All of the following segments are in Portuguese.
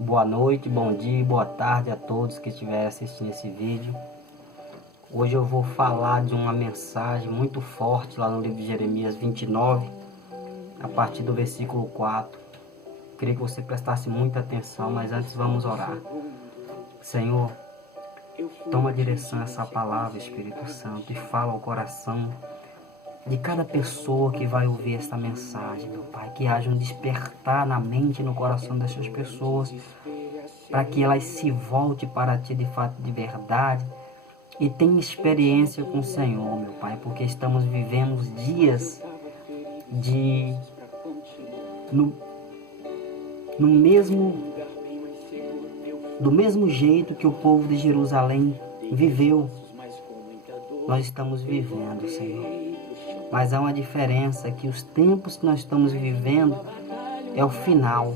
Boa noite, bom dia e boa tarde a todos que estiverem assistindo esse vídeo. Hoje eu vou falar de uma mensagem muito forte lá no livro de Jeremias 29, a partir do versículo 4. Queria que você prestasse muita atenção, mas antes vamos orar. Senhor, toma direção a essa palavra, Espírito Santo, e fala ao coração de cada pessoa que vai ouvir esta mensagem, meu Pai, que haja um despertar na mente e no coração dessas pessoas, para que elas se voltem para Ti de fato, de verdade, e tenham experiência com o Senhor, meu Pai, porque estamos vivendo dias de do mesmo jeito que o povo de Jerusalém viveu, nós estamos vivendo, Senhor. Mas há uma diferença, que os tempos que nós estamos vivendo é o final.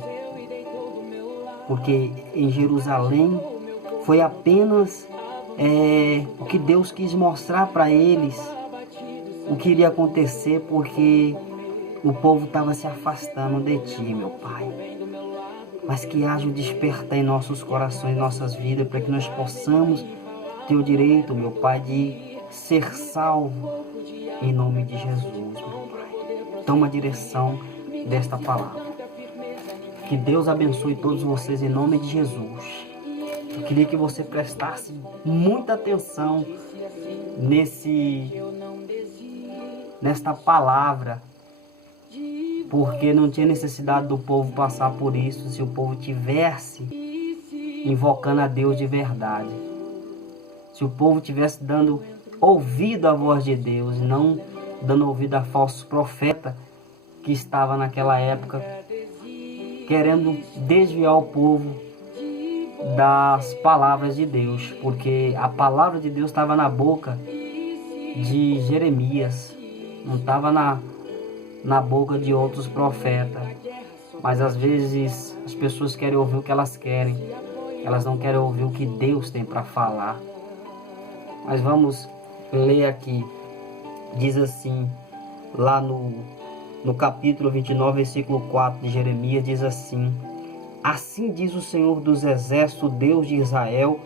Porque em Jerusalém foi apenas o que Deus quis mostrar para eles, o que iria acontecer, porque o povo estava se afastando de Ti, meu Pai. Mas que haja o despertar em nossos corações, em nossas vidas, para que nós possamos ter o direito, meu Pai, de ser salvo em nome de Jesus, meu Pai. Toma a direção desta palavra. Que Deus abençoe todos vocês em nome de Jesus. Eu queria que você prestasse muita atenção nesta palavra, porque não tinha necessidade do povo passar por isso se o povo tivesse invocando a Deus de verdade. Se o povo tivesse dando ouvido à voz de Deus, não dando ouvido a falsos profetas que estava naquela época querendo desviar o povo das palavras de Deus, porque a palavra de Deus estava na boca de Jeremias, não estava na boca de outros profetas. Mas às vezes as pessoas querem ouvir o que elas querem, elas não querem ouvir o que Deus tem para falar. Mas vamos ler aqui, diz assim, lá no capítulo 29, versículo 4 de Jeremias, diz assim: assim diz o Senhor dos Exércitos, Deus de Israel,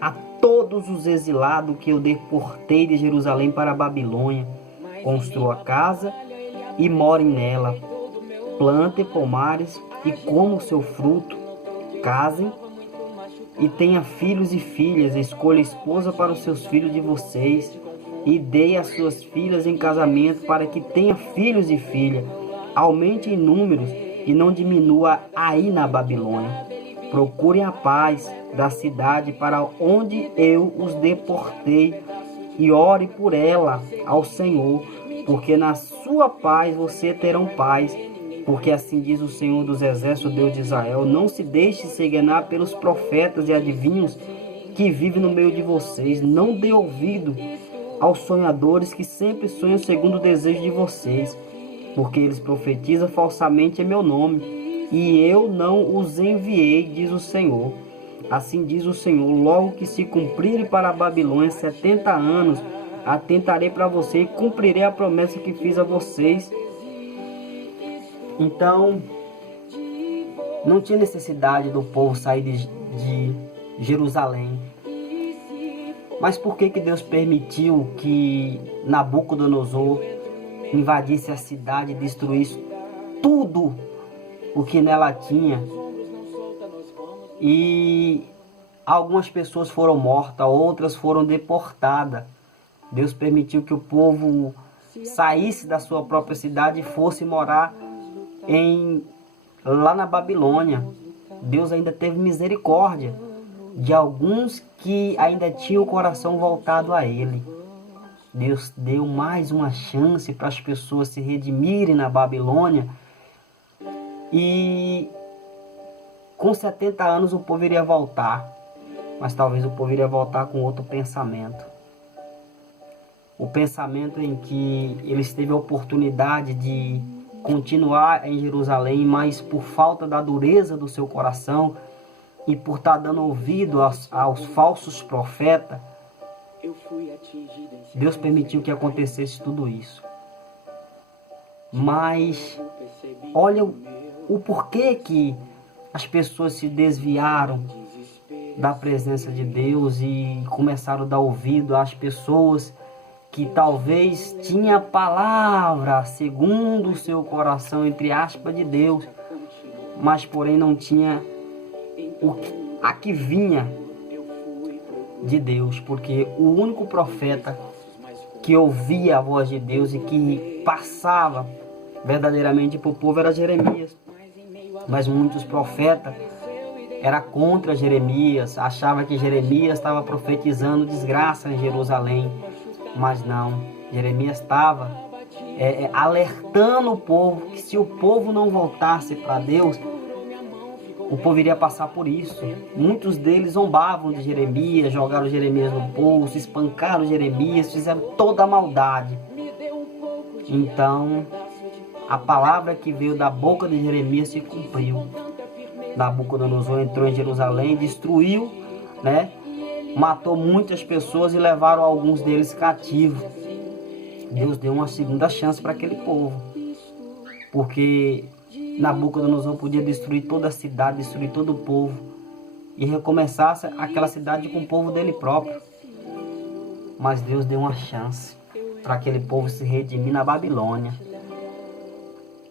a todos os exilados que eu deportei de Jerusalém para a Babilônia: construa casa e more nela, plante pomares e coma o seu fruto, casem e tenha filhos e filhas, escolha esposa para os seus filhos de vocês, e dê as suas filhas em casamento para que tenha filhos e filhas, aumente em números e não diminua aí na Babilônia. Procurem a paz da cidade para onde eu os deportei, e ore por ela ao Senhor, porque na sua paz você terão paz. Porque assim diz o Senhor dos Exércitos, Deus de Israel: não se deixe se enganar pelos profetas e adivinhos que vivem no meio de vocês. Não dê ouvido aos sonhadores que sempre sonham segundo o desejo de vocês, porque eles profetizam falsamente em meu nome, e eu não os enviei, diz o Senhor. Assim diz o Senhor: logo que se cumprirem para a Babilônia 70 anos, atentarei para você e cumprirei a promessa que fiz a vocês. Então, não tinha necessidade do povo sair de Jerusalém. Mas por que Deus permitiu que Nabucodonosor invadisse a cidade e destruísse tudo o que nela tinha? E algumas pessoas foram mortas, outras foram deportadas. Deus permitiu que o povo saísse da sua própria cidade e fosse morar lá na Babilônia. Deus ainda teve misericórdia de alguns que ainda tinham o coração voltado a Ele. Deus deu mais uma chance para as pessoas se redimirem na Babilônia. E com 70 anos o povo iria voltar. Mas talvez o povo iria voltar com outro pensamento. O pensamento em que eles teve a oportunidade de continuar em Jerusalém, mas por falta da dureza do seu coração e por estar dando ouvido aos falsos profetas, Deus permitiu que acontecesse tudo isso. Mas olha o porquê que as pessoas se desviaram da presença de Deus e começaram a dar ouvido às pessoas que talvez tinha a palavra segundo o seu coração, entre aspas, de Deus, mas porém não tinha a que vinha de Deus, porque o único profeta que ouvia a voz de Deus e que passava verdadeiramente para o povo era Jeremias. Mas muitos profetas eram contra Jeremias, achavam que Jeremias estava profetizando desgraça em Jerusalém. Mas não, Jeremias estava alertando o povo que se o povo não voltasse para Deus, o povo iria passar por isso. Muitos deles zombavam de Jeremias, jogaram Jeremias no poço, espancaram Jeremias, fizeram toda a maldade. Então, a palavra que veio da boca de Jeremias se cumpriu. Nabucodonosor entrou em Jerusalém, destruiu, né? Matou muitas pessoas e levaram alguns deles cativos. Deus deu uma segunda chance para aquele povo, porque Nabucodonosor podia destruir toda a cidade, destruir todo o povo e recomeçar aquela cidade com o povo dele próprio. Mas Deus deu uma chance para aquele povo se redimir na Babilônia.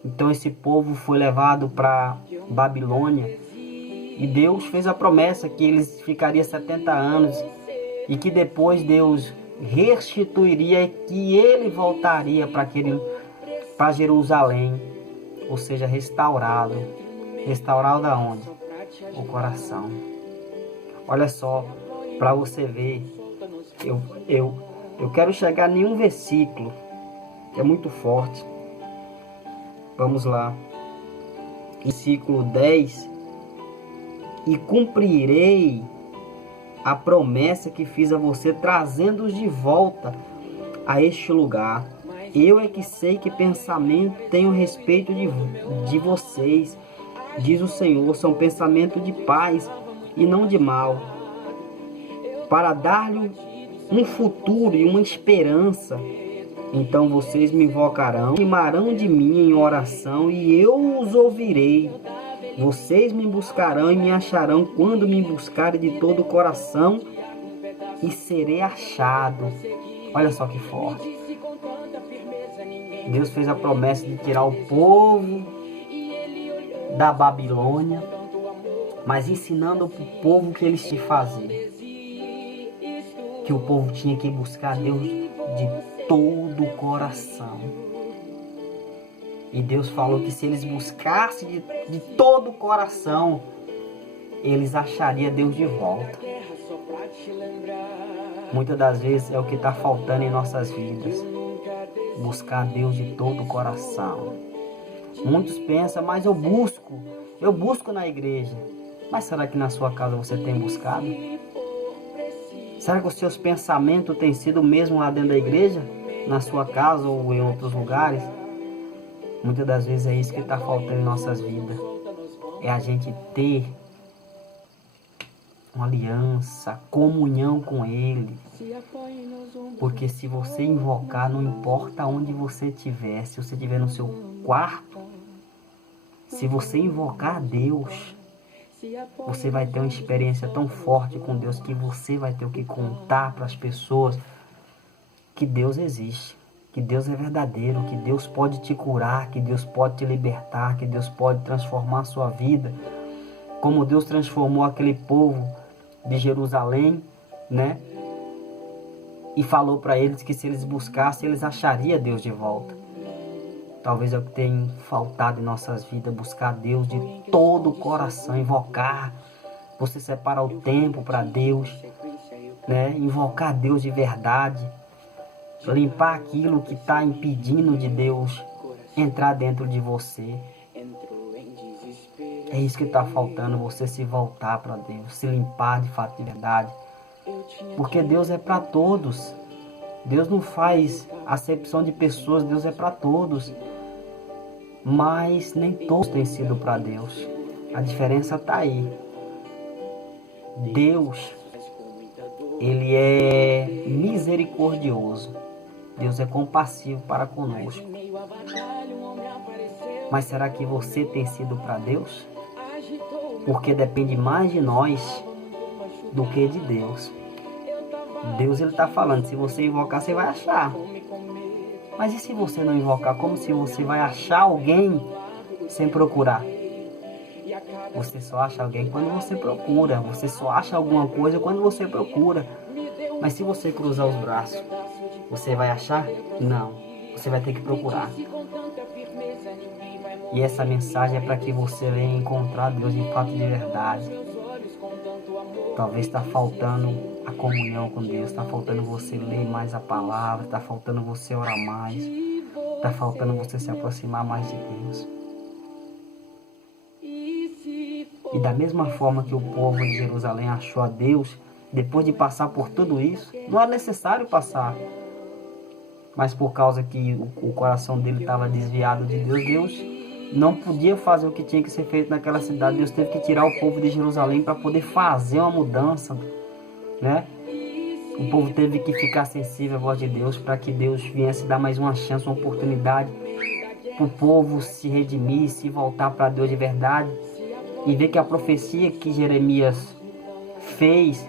Então esse povo foi levado para Babilônia e Deus fez a promessa que eles ficariam 70 anos e que depois Deus restituiria e que ele voltaria para Jerusalém, ou seja, restaurado. Restaurado aonde? O coração. Olha só, para você ver, eu quero chegar em um versículo que é muito forte. Vamos lá. Versículo 10. E cumprirei a promessa que fiz a você, trazendo-os de volta a este lugar. Eu é que sei que pensamento tenho a respeito de vocês, diz o Senhor, são pensamentos de paz e não de mal, para dar-lhe um futuro e uma esperança. Então vocês me invocarão, clamarão de mim em oração e eu os ouvirei. Vocês me buscarão e me acharão quando me buscarem de todo o coração e serei achado. Olha só que forte. Deus fez a promessa de tirar o povo da Babilônia, mas ensinando para o povo o que eles tinham que fazer. Que o povo tinha que buscar Deus de todo o coração. E Deus falou que se eles buscassem de todo o coração, eles achariam Deus de volta. Muitas das vezes é o que está faltando em nossas vidas. Buscar Deus de todo o coração. Muitos pensam, mas eu busco na igreja. Mas será que na sua casa você tem buscado? Será que os seus pensamentos têm sido o mesmo lá dentro da igreja? Na sua casa ou em outros lugares? Muitas das vezes é isso que está faltando em nossas vidas. É a gente ter uma aliança, comunhão com Ele. Porque se você invocar, não importa onde você estiver, se você estiver no seu quarto, se você invocar a Deus, você vai ter uma experiência tão forte com Deus que você vai ter o que contar para as pessoas que Deus existe, que Deus é verdadeiro, que Deus pode te curar, que Deus pode te libertar, que Deus pode transformar a sua vida, como Deus transformou aquele povo de Jerusalém, né? E falou para eles que se eles buscassem, eles achariam Deus de volta. Talvez é o que tem faltado em nossas vidas, buscar Deus de todo o coração, invocar. Você separar o tempo para Deus, né? Invocar Deus de verdade. Limpar aquilo que está impedindo de Deus entrar dentro de você. É isso que está faltando, você se voltar para Deus, se limpar de fato, de verdade. Porque Deus é para todos. Deus não faz acepção de pessoas, Deus é para todos. Mas nem todos têm sido para Deus. A diferença está aí. Deus, Ele é misericordioso. Deus é compassivo para conosco. Mas será que você tem sido para Deus? porque depende mais de nós do que de Deus. Deus ele está falando, se você invocar, você vai achar. Mas e se você não invocar? Como se você vai achar alguém sem procurar? Você só acha alguém quando você procura. Você só acha alguma coisa quando você procura. Mas se você cruzar os braços, você vai achar? Não. Você vai ter que procurar. E essa mensagem é para que você venha encontrar Deus de fato de verdade. Talvez está faltando a comunhão com Deus, está faltando você ler mais a palavra, está faltando você orar mais, está faltando você se aproximar mais de Deus. E da mesma forma que o povo de Jerusalém achou a Deus, depois de passar por tudo isso, não era necessário passar. Mas por causa que o coração dele estava desviado de Deus, Deus não podia fazer o que tinha que ser feito naquela cidade. Deus teve que tirar o povo de Jerusalém para poder fazer uma mudança, né? O povo teve que ficar sensível à voz de Deus para que Deus viesse dar mais uma chance, uma oportunidade para o povo se redimir, se voltar para Deus de verdade e ver que a profecia que Jeremias fez